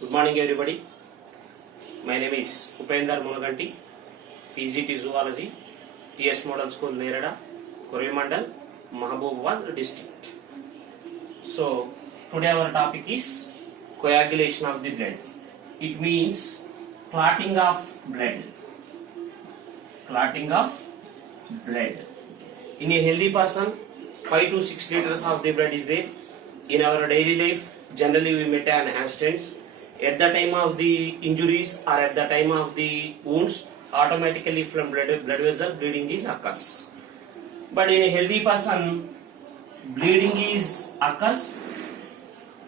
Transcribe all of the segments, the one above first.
Good morning, everybody. My name is Upendar Munaganti, PGT Zoology, TS Model School, Nerada, Coromandel, Mahabubad district. So, today our topic is coagulation of the blood. It means clotting of blood. Clotting of blood. In a healthy person, 5 to 6 liters of the blood is there. In our daily life, generally we maintain accidents. At the time of the injuries or at the time of the wounds, automatically from blood vessel bleeding is occurs. But in a healthy person, bleeding is occurs.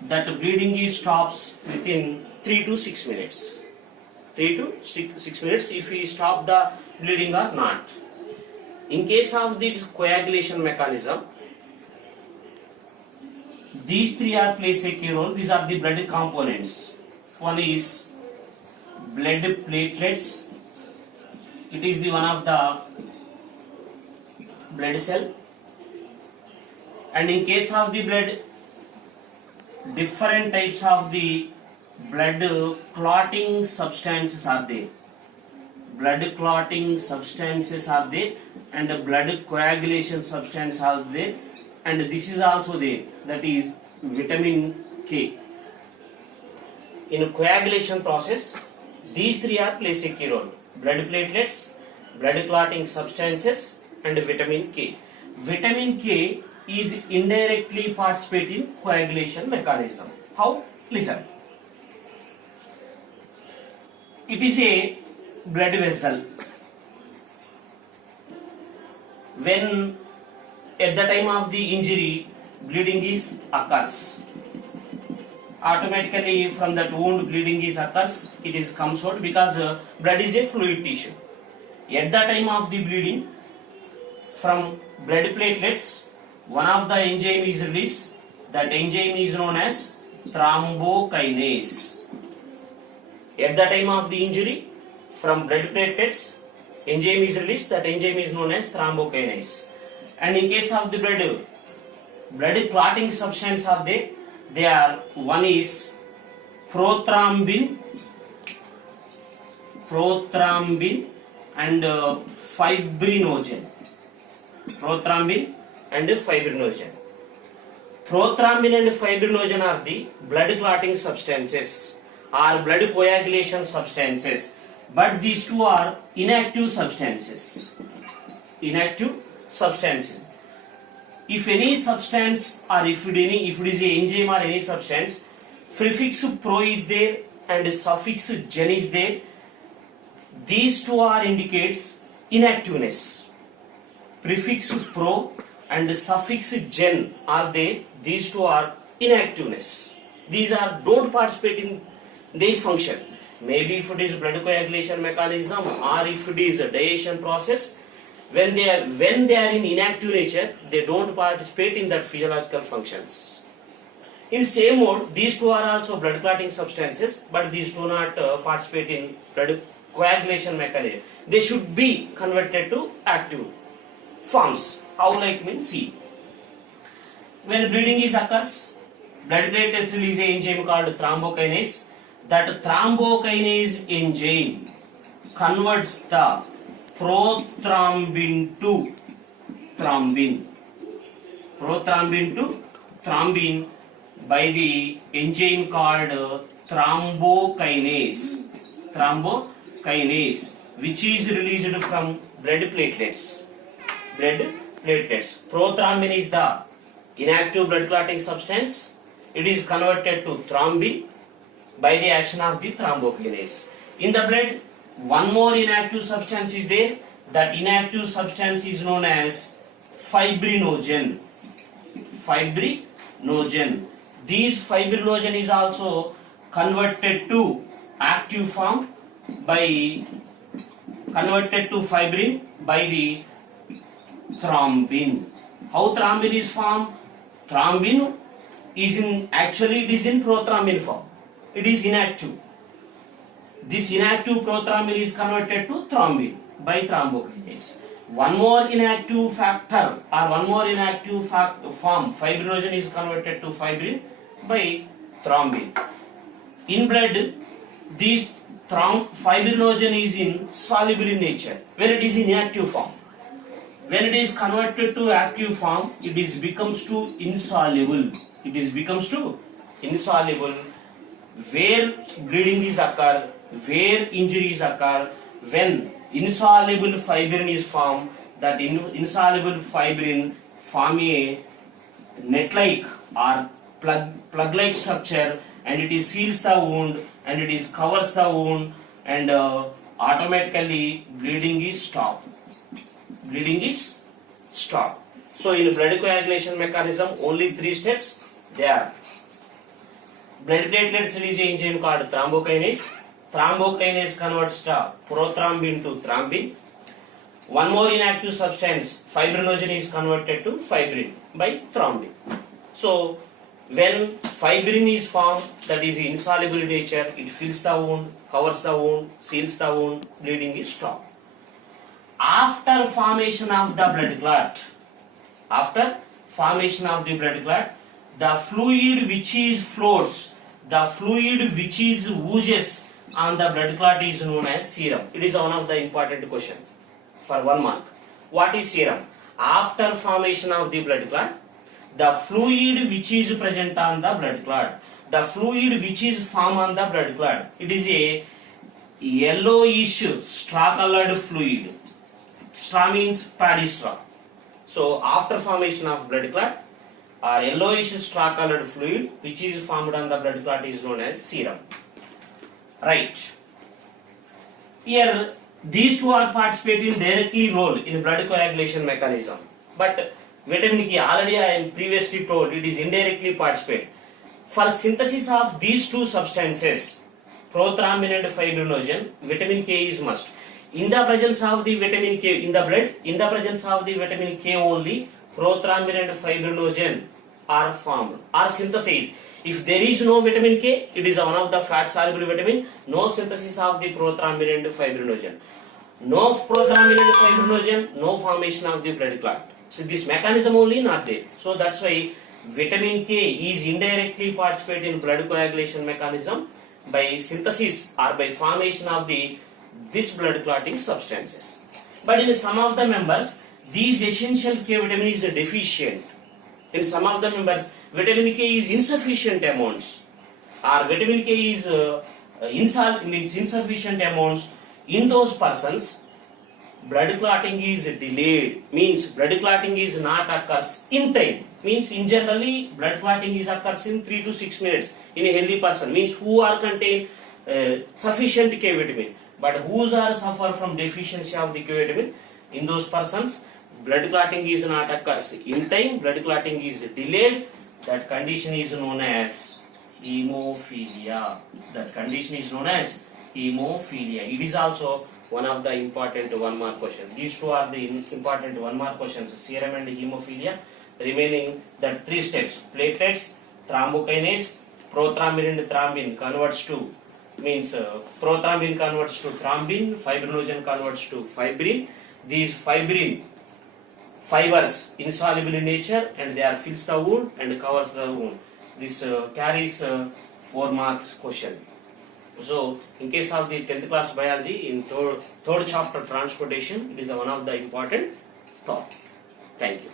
That bleeding is stops within 3 to 6 minutes. 3 to 6 minutes if we stop the bleeding or not. In case of the coagulation mechanism, these three are plays a key role. These are the blood components. One is blood platelets. It is the one of the blood cell. And in case of the blood, different types of the blood clotting substances are there. Blood clotting substances are there and blood coagulation substance are there, and this is also there, that is vitamin K. In coagulation process, these three are plays a key role: blood platelets, blood clotting substances and vitamin K. Vitamin K is indirectly participate in coagulation mechanism. How? Listen. It is a blood vessel. When at the time of the injury, bleeding is occurs. Automatically from that wound bleeding is occurs, it is comes out because blood is a fluid tissue. At the time of the bleeding, from blood platelets, one of the enzyme is released. That enzyme is known as thrombokinase. At the time of the injury, from blood platelets, enzyme is released. That enzyme is known as thrombokinase. And in case of the blood clotting substance are there. They are, one is prothrombin and fibrinogen. Prothrombin and fibrinogen. Prothrombin and fibrinogen are the blood clotting substances or blood coagulation substances, but these two are inactive substances. Inactive substances. If any substance or if it is a enzyme or any substance, prefix pro is there and suffix gen is there, these two are indicates inactiveness. Prefix pro and suffix gen are there, these two are inactiveness. These are don't participate in their function. Maybe if it is blood coagulation mechanism or if it is a digestion process, when they are in inactive nature, they don't participate in that physiological functions. In same mode, these two are also blood clotting substances, but these do not participate in blood coagulation mechanism. They should be converted to active forms. How like means see. When bleeding is occurs, blood platelets release an enzyme called thrombokinase. That thrombokinase enzyme converts the prothrombin to thrombin. Prothrombin to thrombin by the enzyme called thrombokinase. Thrombokinase, which is released from blood platelets. Blood platelets. Prothrombin is the inactive blood clotting substance. It is converted to thrombin by the action of the thrombokinase. In the blood, one more inactive substance is there. That inactive substance is known as fibrinogen. Fibrinogen. This fibrinogen is also converted to active form by fibrin by the thrombin. How thrombin is formed? Thrombin is in prothrombin form. It is inactive. This inactive prothrombin is converted to thrombin by thrombokinase. One more inactive factor or one more inactive form, fibrinogen, is converted to fibrin by thrombin. In blood, this fibrinogen is insoluble in nature when it is in active form. When it is converted to active form, it is becomes to insoluble. It is becomes to insoluble. Where bleeding is occur, where injuries occur, when insoluble fibrin is formed, that insoluble fibrin form a net-like or plug-like structure, and it is seals the wound and it is covers the wound, and automatically bleeding is stopped. Bleeding is stopped. So in blood coagulation mechanism, only 3 steps there. Blood platelets release enzyme called thrombokinase. Thrombokinase converts the prothrombin to thrombin. One more inactive substance, fibrinogen, is converted to fibrin by thrombin. So when fibrin is formed, that is insoluble in nature, it fills the wound, covers the wound, seals the wound, bleeding is stopped. After formation of the blood clot, the fluid which is floats, the fluid which is oozes on the blood clot is known as serum. It is one of the important question for 1 mark. What is serum? After formation of the blood clot, the fluid which is present on the blood clot, the fluid which is formed on the blood clot, it is a yellowish straw colored fluid. Straw means paddy straw. So after formation of blood clot, or yellowish straw colored fluid which is formed on the blood clot is known as serum. Right. Here these two are participating directly role in blood coagulation mechanism. But vitamin K, already I am previously told, it is indirectly participate. For synthesis of these two substances, prothrombin and fibrinogen, vitamin K is must. In the presence of the vitamin K in the blood, in the presence of the vitamin K only, prothrombin and fibrinogen are formed, are synthesized. If there is no vitamin K, it is one of the fat soluble vitamin, no synthesis of the prothrombin and fibrinogen. No prothrombin and fibrinogen, no formation of the blood clot. So this mechanism only not there. So that's why vitamin K is indirectly participate in blood coagulation mechanism by synthesis or by formation of this blood clotting substances. But in some of the members, these essential K vitamin is deficient. In some of the members, vitamin K is insufficient amounts, or vitamin K is insufficient amounts. In those persons, blood clotting is delayed, means blood clotting is not occurs in time, means in generally blood clotting is occurs in 3 to 6 minutes in a healthy person, means who are contain sufficient K vitamin, but whose are suffer from deficiency of the K vitamin, in those persons blood clotting is not occurs in time, blood clotting is delayed. That condition is known as hemophilia. That condition is known as hemophilia. It is also one of the important 1 mark questions. These two are the important 1 mark questions, serum and hemophilia. Remaining that 3 steps, platelets, thrombokinase, prothrombin and thrombin converts to, means prothrombin converts to thrombin, fibrinogen converts to fibrin. These fibrin fibers insoluble in nature and they are fills the wound and covers the wound. This carries 4 marks question. So in case of the 10th class biology, in third chapter transportation, it is one of the important topic. Thank you.